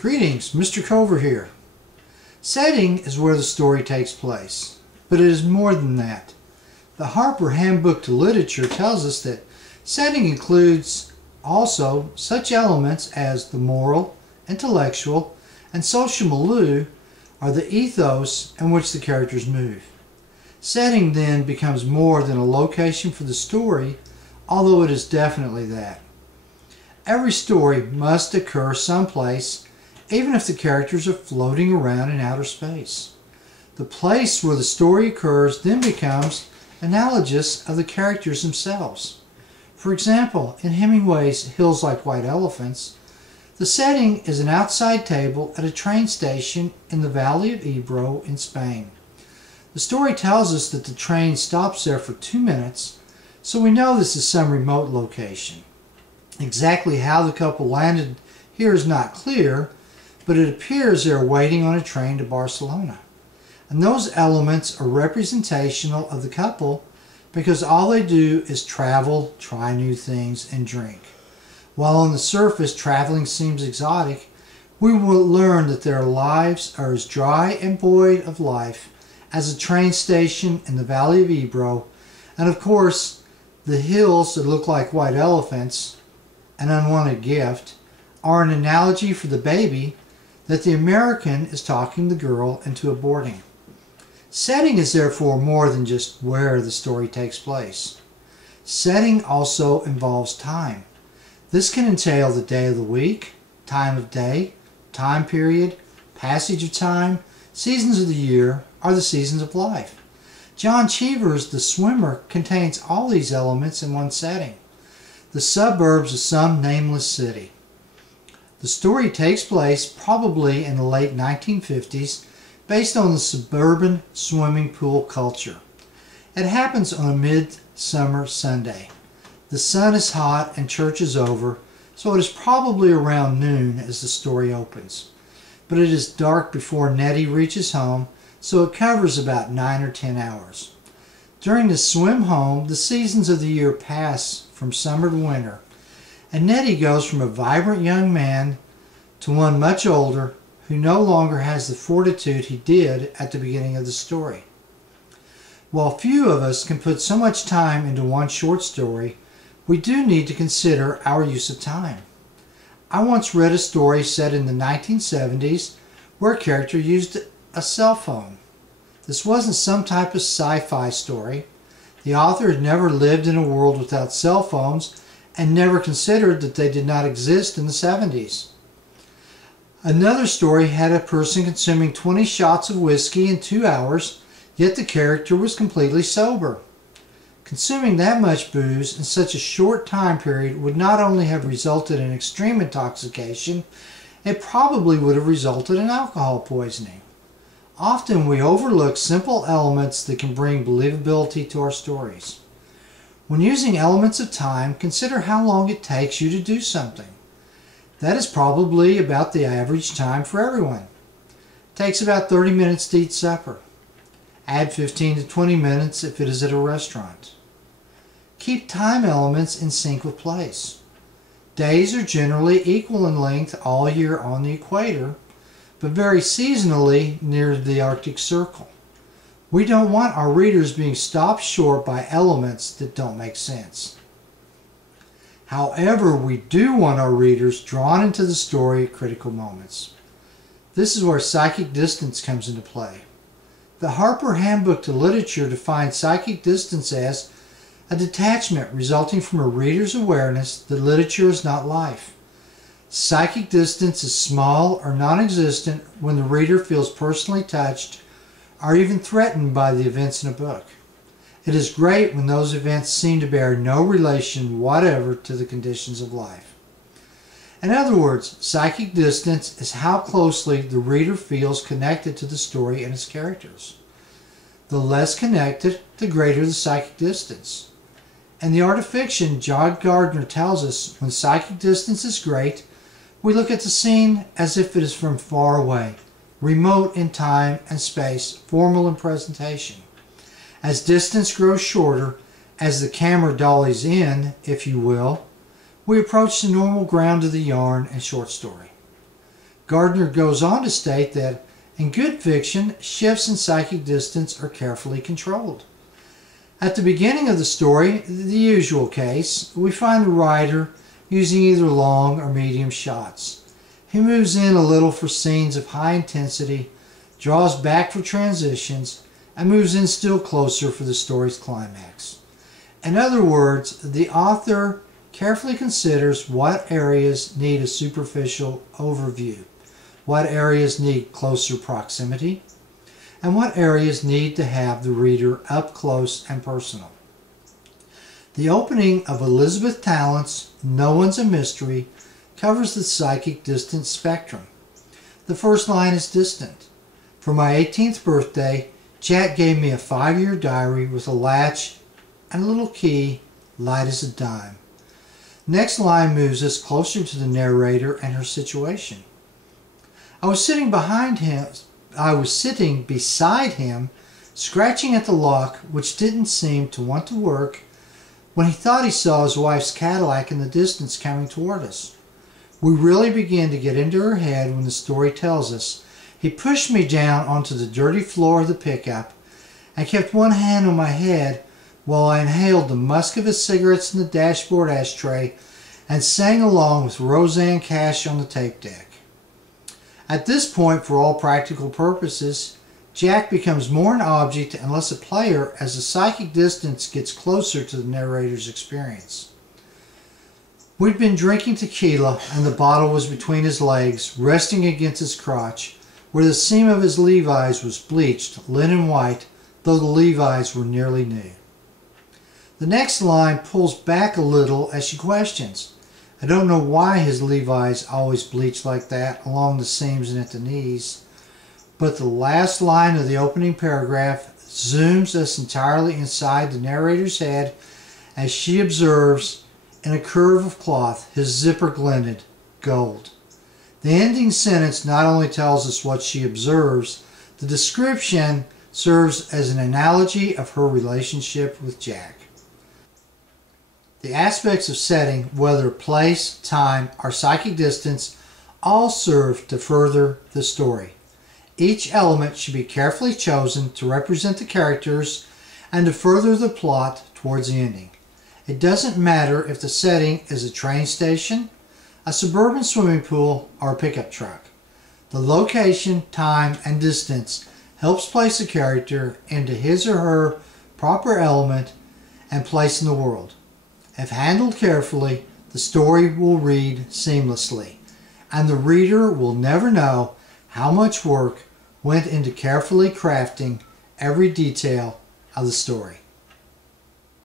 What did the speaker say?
Greetings, Mr. Cover here. Setting is where the story takes place, but it is more than that. The Harper Handbook to Literature tells us that setting includes also such elements as the moral, intellectual, and social milieu are the ethos in which the characters move. Setting then becomes more than a location for the story, although it is definitely that. Every story must occur someplace, even if the characters are floating around in outer space. The place where the story occurs then becomes analogous of the characters themselves. For example, in Hemingway's Hills Like White Elephants, the setting is an outside table at a train station in the Valley of Ebro in Spain. The story tells us that the train stops there for 2 minutes, so we know this is some remote location. Exactly how the couple landed here is not clear, but it appears they are waiting on a train to Barcelona. And those elements are representational of the couple because all they do is travel, try new things, and drink. While on the surface traveling seems exotic, we will learn that their lives are as dry and void of life as a train station in the Valley of Ebro, and of course the hills that look like white elephants, an unwanted gift, are an analogy for the baby that the American is talking the girl into aborting. Setting is therefore more than just where the story takes place. Setting also involves time. This can entail the day of the week, time of day, time period, passage of time, seasons of the year, or the seasons of life. John Cheever's The Swimmer contains all these elements in one setting, the suburbs of some nameless city. The story takes place probably in the late 1950s based on the suburban swimming pool culture. It happens on a midsummer Sunday. The sun is hot and church is over, so it is probably around noon as the story opens. But it is dark before Nettie reaches home, so it covers about 9 or 10 hours. During the swim home, the seasons of the year pass from summer to winter, and Nettie goes from a vibrant young man to one much older who no longer has the fortitude he did at the beginning of the story. While few of us can put so much time into one short story, we do need to consider our use of time. I once read a story set in the 1970s where a character used a cell phone. This wasn't some type of sci-fi story. The author had never lived in a world without cell phones and never considered that they did not exist in the 70s. Another story had a person consuming 20 shots of whiskey in 2 hours, yet the character was completely sober. Consuming that much booze in such a short time period would not only have resulted in extreme intoxication, it probably would have resulted in alcohol poisoning. Often we overlook simple elements that can bring believability to our stories. When using elements of time, consider how long it takes you to do something. That is probably about the average time for everyone. It takes about 30 minutes to eat supper. Add 15 to 20 minutes if it is at a restaurant. Keep time elements in sync with place. Days are generally equal in length all year on the equator, but vary seasonally near the Arctic Circle. We don't want our readers being stopped short by elements that don't make sense. However, we do want our readers drawn into the story at critical moments. This is where psychic distance comes into play. The Harper Handbook to Literature defines psychic distance as a detachment resulting from a reader's awareness that literature is not life. Psychic distance is small or non-existent when the reader feels personally touched or even threatened by the events in a book. It is great when those events seem to bear no relation whatever to the conditions of life. In other words, psychic distance is how closely the reader feels connected to the story and its characters. The less connected, the greater the psychic distance. In the art of fiction, John Gardner tells us when psychic distance is great, we look at the scene as if it is from far away, remote in time and space, formal in presentation. As distance grows shorter, as the camera dollies in, if you will, we approach the normal ground of the yarn and short story. Gardner goes on to state that in good fiction, shifts in psychic distance are carefully controlled. At the beginning of the story, the usual case, we find the writer using either long or medium shots. He moves in a little for scenes of high intensity, draws back for transitions, and moves in still closer for the story's climax. In other words, the author carefully considers what areas need a superficial overview, what areas need closer proximity, and what areas need to have the reader up close and personal. The opening of Elizabeth Tallant's No One's a Mystery covers the psychic distance spectrum. The first line is distant. For my 18th birthday, Jack gave me a 5-year diary with a latch and a little key, light as a dime. Next line moves us closer to the narrator and her situation. I was sitting beside him, scratching at the lock, which didn't seem to want to work, when he thought he saw his wife's Cadillac in the distance coming toward us. We really begin to get into her head when the story tells us he pushed me down onto the dirty floor of the pickup and kept one hand on my head while I inhaled the musk of his cigarettes in the dashboard ashtray and sang along with Rosanne Cash on the tape deck. At this point, for all practical purposes, Jack becomes more an object and less a player as the psychic distance gets closer to the narrator's experience. We'd been drinking tequila and the bottle was between his legs, resting against his crotch, where the seam of his Levi's was bleached, linen white, though the Levi's were nearly new. The next line pulls back a little as she questions. I don't know why his Levi's always bleached like that, along the seams and at the knees, but the last line of the opening paragraph zooms us entirely inside the narrator's head as she observes, in a curve of cloth, his zipper glinted, gold. The ending sentence not only tells us what she observes, the description serves as an analogy of her relationship with Jack. The aspects of setting, whether place, time, or psychic distance, all serve to further the story. Each element should be carefully chosen to represent the characters and to further the plot towards the ending. It doesn't matter if the setting is a train station, a suburban swimming pool, or a pickup truck. The location, time, and distance helps place a character into his or her proper element and place in the world. If handled carefully, the story will read seamlessly, and the reader will never know how much work went into carefully crafting every detail of the story.